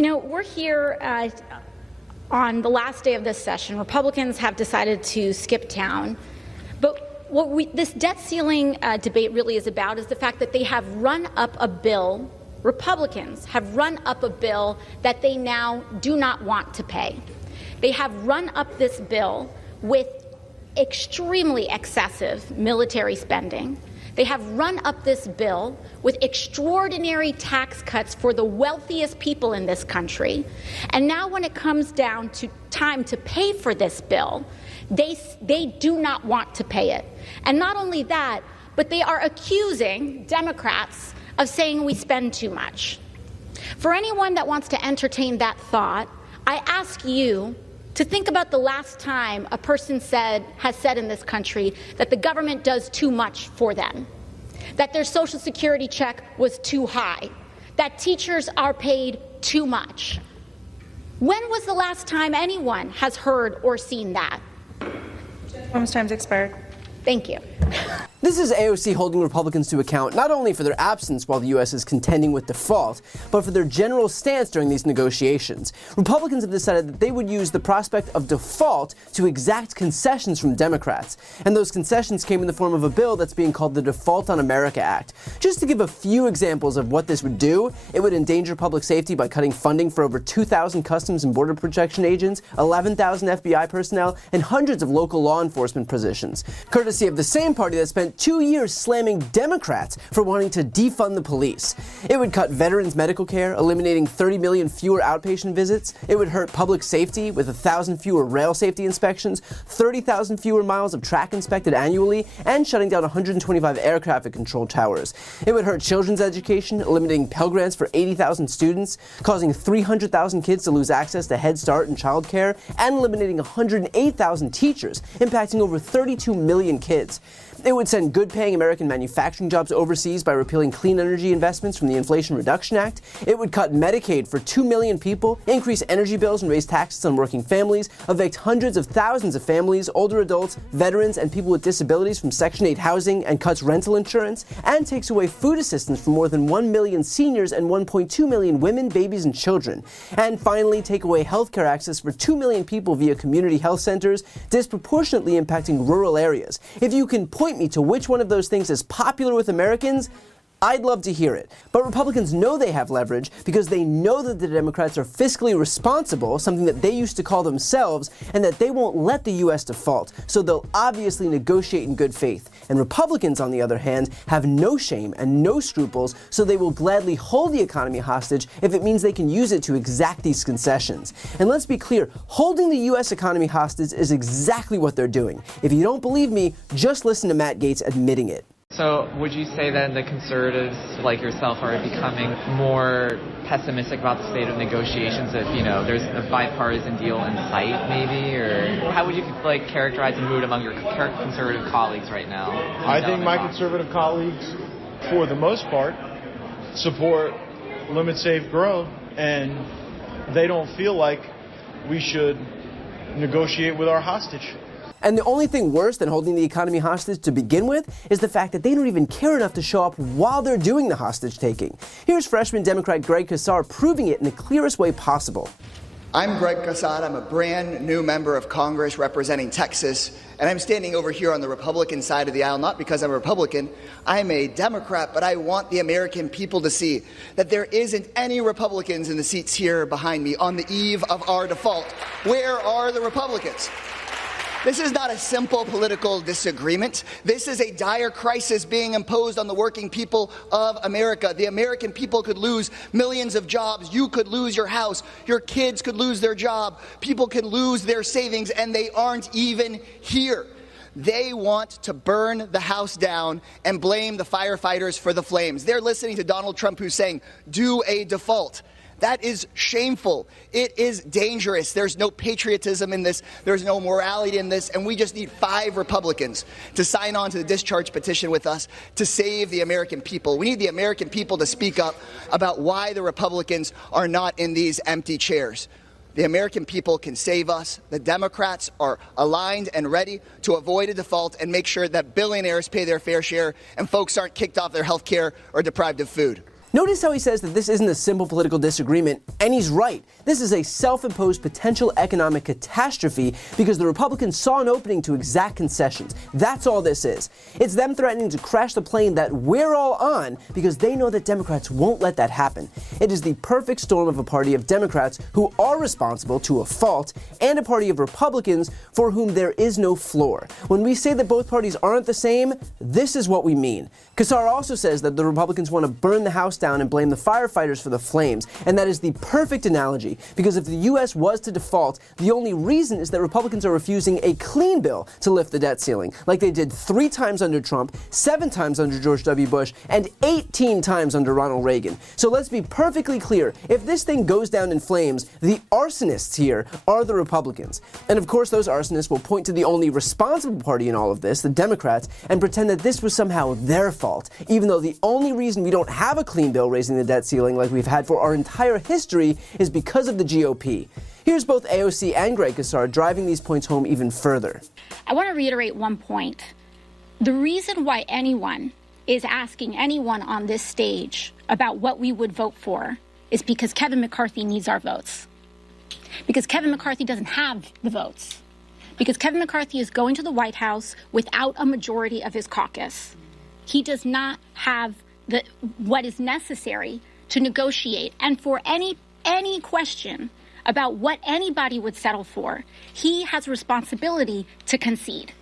We're here on the last day of this session. Republicans have decided to skip town. But what this debt ceiling debate really is about is the fact that they have run up a bill, Republicans have run up a bill that they now do not want to pay. They have run up this bill with extremely excessive military spending. They have run up this bill with extraordinary tax cuts for the wealthiest people in this country. And now when it comes down to time to pay for this bill, they do not want to pay it. And not only that, but they are accusing Democrats of saying we spend too much. For anyone that wants to entertain that thought, I ask you to think about the last time a person has said in this country that the government does too much for them, that their Social Security check was too high, that teachers are paid too much. When was the last time anyone has heard or seen that? Women's time's expired. Thank you. This is AOC holding Republicans to account not only for their absence while the U.S. is contending with default, but for their general stance during these negotiations. Republicans have decided that they would use the prospect of default to exact concessions from Democrats. And those concessions came in the form of a bill that's being called the Default on America Act. Just to give a few examples of what this would do, it would endanger public safety by cutting funding for over 2,000 Customs and Border Protection agents, 11,000 FBI personnel, and hundreds of local law enforcement positions, courtesy of the same party that spent 2 years slamming Democrats for wanting to defund the police. It would cut veterans' medical care, eliminating 30 million fewer outpatient visits. It would hurt public safety with 1,000 fewer rail safety inspections, 30,000 fewer miles of track inspected annually, and shutting down 125 air traffic control towers. It would hurt children's education, eliminating Pell Grants for 80,000 students, causing 300,000 kids to lose access to Head Start and childcare, and eliminating 108,000 teachers, impacting over 32 million kids. It would send good-paying American manufacturing jobs overseas by repealing clean energy investments from the Inflation Reduction Act. It would cut Medicaid for 2 million people, increase energy bills and raise taxes on working families, evict hundreds of thousands of families, older adults, veterans, and people with disabilities from Section 8 housing, and cuts rental insurance, and takes away food assistance from more than 1 million seniors and 1.2 million women, babies, and children. And finally, take away healthcare access for 2 million people via community health centers, disproportionately impacting rural areas. If you can point me to which one of those things is popular with Americans, I'd love to hear it. But Republicans know they have leverage because they know that the Democrats are fiscally responsible, something that they used to call themselves, and that they won't let the U.S. default. So they'll obviously negotiate in good faith. And Republicans, on the other hand, have no shame and no scruples, so they will gladly hold the economy hostage if it means they can use it to exact these concessions. And let's be clear, holding the U.S. economy hostage is exactly what they're doing. If you don't believe me, just listen to Matt Gaetz admitting it. So would you say that the conservatives like yourself are becoming more pessimistic about the state of negotiations if, there's a bipartisan deal in sight maybe? Or how would you characterize the mood among your conservative colleagues right now? I think my conservative colleagues, for the most part, support limit, safe, grow, and they don't feel like we should negotiate with our hostage. And the only thing worse than holding the economy hostage to begin with is the fact that they don't even care enough to show up while they're doing the hostage taking. Here's freshman Democrat Greg Casar proving it in the clearest way possible. I'm Greg Casar. I'm a brand new member of Congress representing Texas, and I'm standing over here on the Republican side of the aisle, not because I'm a Republican. I'm a Democrat, but I want the American people to see that there isn't any Republicans in the seats here behind me on the eve of our default. Where are the Republicans? This is not a simple political disagreement. This is a dire crisis being imposed on the working people of America. The American people could lose millions of jobs. You could lose your house. Your kids could lose their job. People could lose their savings, and they aren't even here. They want to burn the house down and blame the firefighters for the flames. They're listening to Donald Trump, who's saying, do a default. That is shameful. It is dangerous. There's no patriotism in this. There's no morality in this. And we just need 5 Republicans to sign on to the discharge petition with us to save the American people. We need the American people to speak up about why the Republicans are not in these empty chairs. The American people can save us. The Democrats are aligned and ready to avoid a default and make sure that billionaires pay their fair share and folks aren't kicked off their health care or deprived of food. Notice how he says that this isn't a simple political disagreement, and he's right. This is a self-imposed potential economic catastrophe because the Republicans saw an opening to exact concessions. That's all this is. It's them threatening to crash the plane that we're all on because they know that Democrats won't let that happen. It is the perfect storm of a party of Democrats who are responsible to a fault and a party of Republicans for whom there is no floor. When we say that both parties aren't the same, this is what we mean. Kassar also says that the Republicans want to burn the House down and blame the firefighters for the flames, and that is the perfect analogy, because if the U.S. was to default, the only reason is that Republicans are refusing a clean bill to lift the debt ceiling, like they did 3 times under Trump, 7 times under George W. Bush, and 18 times under Ronald Reagan. So let's be perfectly clear, if this thing goes down in flames, the arsonists here are the Republicans. And of course those arsonists will point to the only responsible party in all of this, the Democrats, and pretend that this was somehow their fault, even though the only reason we don't have a clean bill raising the debt ceiling like we've had for our entire history is because of the GOP. Here's both AOC and Greg Kassar driving these points home even further. I want to reiterate one point. The reason why anyone is asking anyone on this stage about what we would vote for is because Kevin McCarthy needs our votes. Because Kevin McCarthy doesn't have the votes. Because Kevin McCarthy is going to the White House without a majority of his caucus. He does not have what is necessary to negotiate. And for any question about what anybody would settle for, he has responsibility to concede.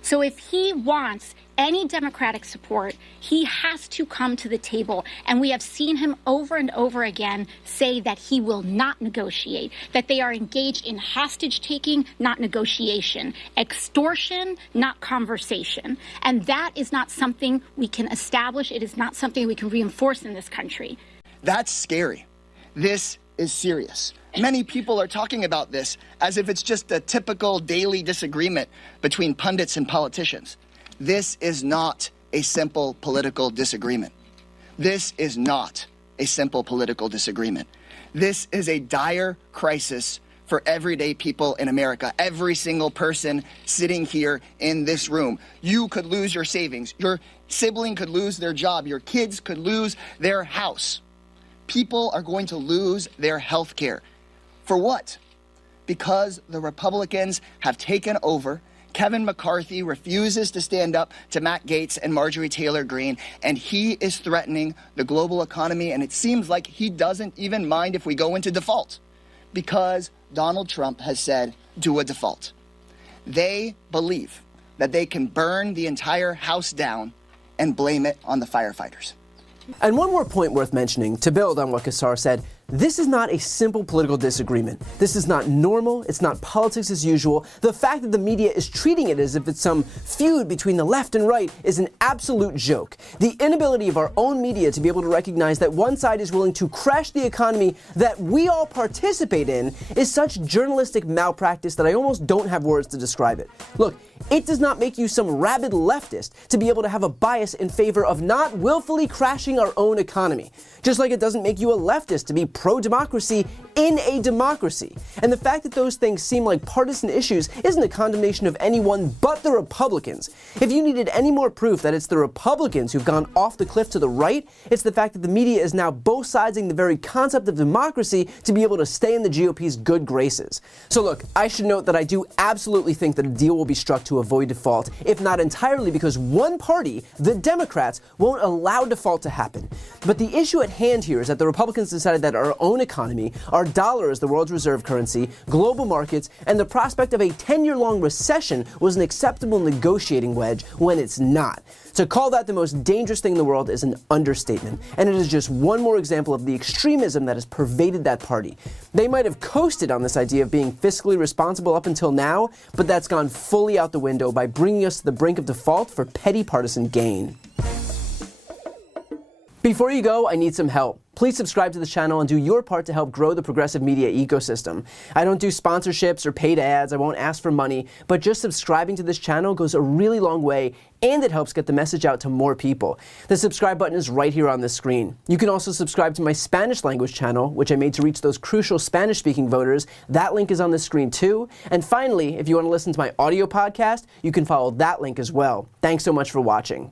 So if he wants any Democratic support, he has to come to the table. And we have seen him over and over again say that he will not negotiate, that they are engaged in hostage-taking, not negotiation, extortion, not conversation. And that is not something we can establish. It is not something we can reinforce in this country. That's scary. This is serious. Many people are talking about this as if it's just a typical daily disagreement between pundits and politicians. This is not a simple political disagreement. This is not a simple political disagreement. This is a dire crisis for everyday people in America. Every single person sitting here in this room. You could lose your savings. Your sibling could lose their job. Your kids could lose their house. People are going to lose their health care. For what? Because the Republicans have taken over. Kevin McCarthy refuses to stand up to Matt Gaetz and Marjorie Taylor Greene, and he is threatening the global economy, and it seems like he doesn't even mind if we go into default, because Donald Trump has said, do a default. They believe that they can burn the entire house down and blame it on the firefighters. And one more point worth mentioning, to build on what Kassar said, this is not a simple political disagreement. This is not normal. It's not politics as usual. The fact that the media is treating it as if it's some feud between the left and right is an absolute joke. The inability of our own media to be able to recognize that one side is willing to crash the economy that we all participate in is such journalistic malpractice that I almost don't have words to describe it. Look, it does not make you some rabid leftist to be able to have a bias in favor of not willfully crashing our own economy. Just like it doesn't make you a leftist to be pro-democracy in a democracy. And the fact that those things seem like partisan issues isn't a condemnation of anyone but the Republicans. If you needed any more proof that it's the Republicans who've gone off the cliff to the right, it's the fact that the media is now both siding the very concept of democracy to be able to stay in the GOP's good graces. So look, I should note that I do absolutely think that a deal will be struck to avoid default, if not entirely because one party, the Democrats, won't allow default to happen. But the issue at hand here is that the Republicans decided that our own economy, our dollar as the world's reserve currency, global markets, and the prospect of a 10-year-long recession was an acceptable negotiating wedge when it's not. To call that the most dangerous thing in the world is an understatement, and it is just one more example of the extremism that has pervaded that party. They might have coasted on this idea of being fiscally responsible up until now, but that's gone fully out the window by bringing us to the brink of default for petty partisan gain. Before you go, I need some help. Please subscribe to the channel and do your part to help grow the progressive media ecosystem. I don't do sponsorships or paid ads, I won't ask for money, but just subscribing to this channel goes a really long way, and it helps get the message out to more people. The subscribe button is right here on the screen. You can also subscribe to my Spanish language channel, which I made to reach those crucial Spanish-speaking voters. That link is on the screen too. And finally, if you want to listen to my audio podcast, you can follow that link as well. Thanks so much for watching.